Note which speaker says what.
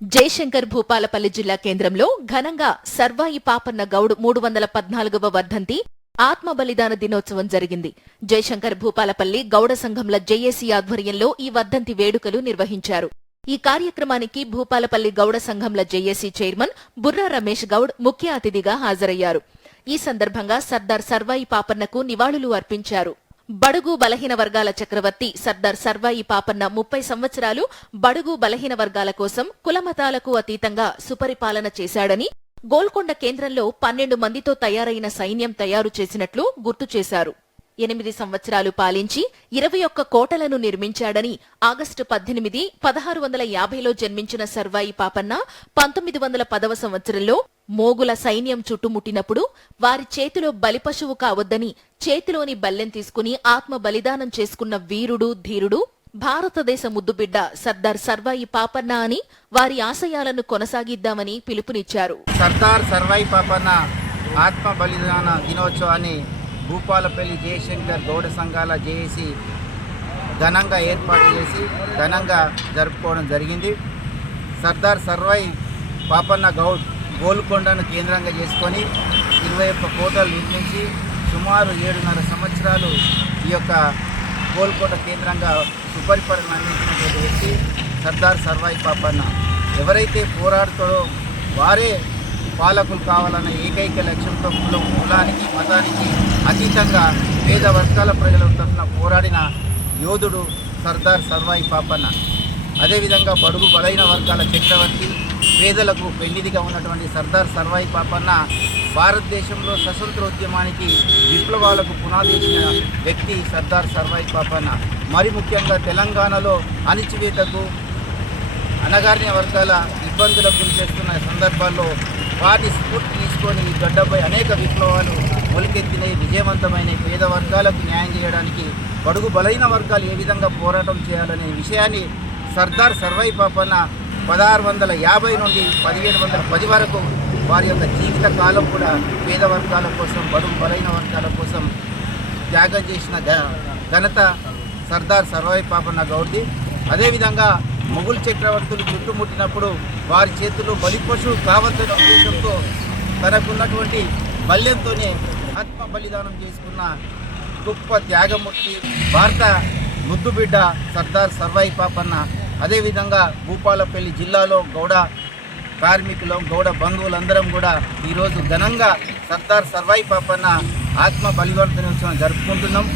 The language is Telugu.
Speaker 1: జయశంకర్ భూపాలపల్లి జిల్లా కేంద్రంలో ఘనంగా సర్వాయి పాపన్న గౌడ్ మూడు వందల పద్నాలుగవ వర్ధంతి ఆత్మ బలిదాన దినోత్సవం జరిగింది. జయశంకర్ భూపాలపల్లి గౌడ సంఘంల జేఏసీ ఆధ్వర్యంలో ఈ వర్ధంతి వేడుకలు నిర్వహించారు. ఈ కార్యక్రమానికి భూపాలపల్లి గౌడ సంఘంల జేఏసీ చైర్మన్ బుర్రా రమేష్ గౌడ్ ముఖ్య అతిథిగా హాజరయ్యారు. ఈ సందర్భంగా సర్దార్ సర్వాయి పాపన్నకు నివాళులు అర్పించారు. బడుగు బలహీన వర్గాల చక్రవర్తి సర్దార్ సర్వాయి పాపన్న ముప్పై సంవత్సరాలు బడుగు బలహీన వర్గాల కోసం కులమతాలకు అతీతంగా సుపరిపాలన చేశాడని గోల్కొండ కేంద్రంలో పన్నెండు మందితో తయారైన సైన్యం తయారు చేసినట్లు గుర్తు చేశారు. ఎనిమిది సంవత్సరాలు పాలించి ఇరవై ఒక్క కోటలను నిర్మించాడని ఆగస్టు పద్దెనిమిది పదహారు వందల యాభైలో జన్మించిన సర్వాయి పాపన్న పంతొమ్మిది వందల పదవ సంవత్సరంలో మోగుల సైన్యం చుట్టుముట్టినప్పుడు వారి చేతిలో బలిపశువు కావద్దని చేతిలోని బల్లెం తీసుకుని ఆత్మ బలిదానం చేసుకున్న వీరుడు ధీరుడు భారతదేశ ముద్దుబిడ్డ సర్దార్ సర్వాయి పాపన్న అని వారి ఆశయాలను కొనసాగిద్దామని పిలుపునిచ్చారు.
Speaker 2: సర్దార్ సర్వాయి పాపన్న ఆత్మ బలిదాన దినోత్సవాన్ని భూపాలపల్లి జయశంకర్ గౌడ సంఘాల జేఏసి ఘనంగా ఏర్పాటు చేసి ఘనంగా జరుపుకోవడం జరిగింది. సర్దార్ సర్వాయి పాపన్న గౌడ్ గోల్కొండను కేంద్రంగా చేసుకొని ఇరవై ఒక్క కోటలు నిర్మించి సుమారు ఏడున్నర సంవత్సరాలు ఈ యొక్క గోల్కొండ కేంద్రంగా సుపరిపాలన అందించినటువంటి వ్యక్తి సర్దార్ సర్వాయి పాపన్న. ఎవరైతే పోరాడుతారో వారే పాలకులు కావాలన్న ఏకైక లక్ష్యంతో కులం కులానికి మతానికి అతీతంగా పేద వర్గాల ప్రజల తరఫున పోరాడిన యోధుడు సర్దార్ సర్వాయి పాపన్న. అదేవిధంగా బడుగు బలైన వర్గాల చక్రవర్తి పేదలకు పెళ్ళిదిగా ఉన్నటువంటి సర్దార్ సర్వాయి పాపన్న భారతదేశంలో స్వతంత్రోద్యమానికి విప్లవాలకు పునాది ఇచ్చిన వ్యక్తి సర్దార్ సర్వాయి పాపన్న. మరి ముఖ్యంగా తెలంగాణలో అణిచివేతకు అణగారిన వర్గాల ఇబ్బందులకు గురి చేస్తున్న సందర్భాల్లో వాటి స్ఫూర్తి తీసుకొని ఈ గడ్డపై అనేక విప్లవాలు మొలికెత్తినాయి విజయవంతమైన పేద వర్గాలకు న్యాయం చేయడానికి బడుగు బలైన వర్గాలు ఏ విధంగా పోరాటం చేయాలనే విషయాన్ని సర్దార్ సర్వై పాపన్న పదహారు వందల యాభై నుండి పదిహేడు వందల పది వరకు వారి యొక్క జీవిత కాలం కూడా పేద వర్గాల కోసం బడుగు బలైన వర్గాల కోసం త్యాగం చేసిన ఘనత సర్దార్ సర్వాయి పాపన్న గౌడ్ది. అదేవిధంగా మొగుల్ చక్రవర్తులు చుట్టుముట్టినప్పుడు వారి చేతుల్లో బలిపశువు కావద్దనే ఉద్దేశంతో తనకున్నటువంటి బల్యంతోనే ఆత్మ బలిదానం చేసుకున్న గొప్ప త్యాగమూర్తి భారత ముద్దుబిడ్డ సర్దార్ సర్వాయి పాపన్న అదేవిధంగా భూపాలపల్లి జిల్లాలో గౌడ కార్మికులు గౌడ బంధువులందరం కూడా ఈరోజు ఘనంగా సర్దార్ సర్వాయి పాపన్న ఆత్మ బలివర్తనోత్సవం జరుపుకుంటున్నాం.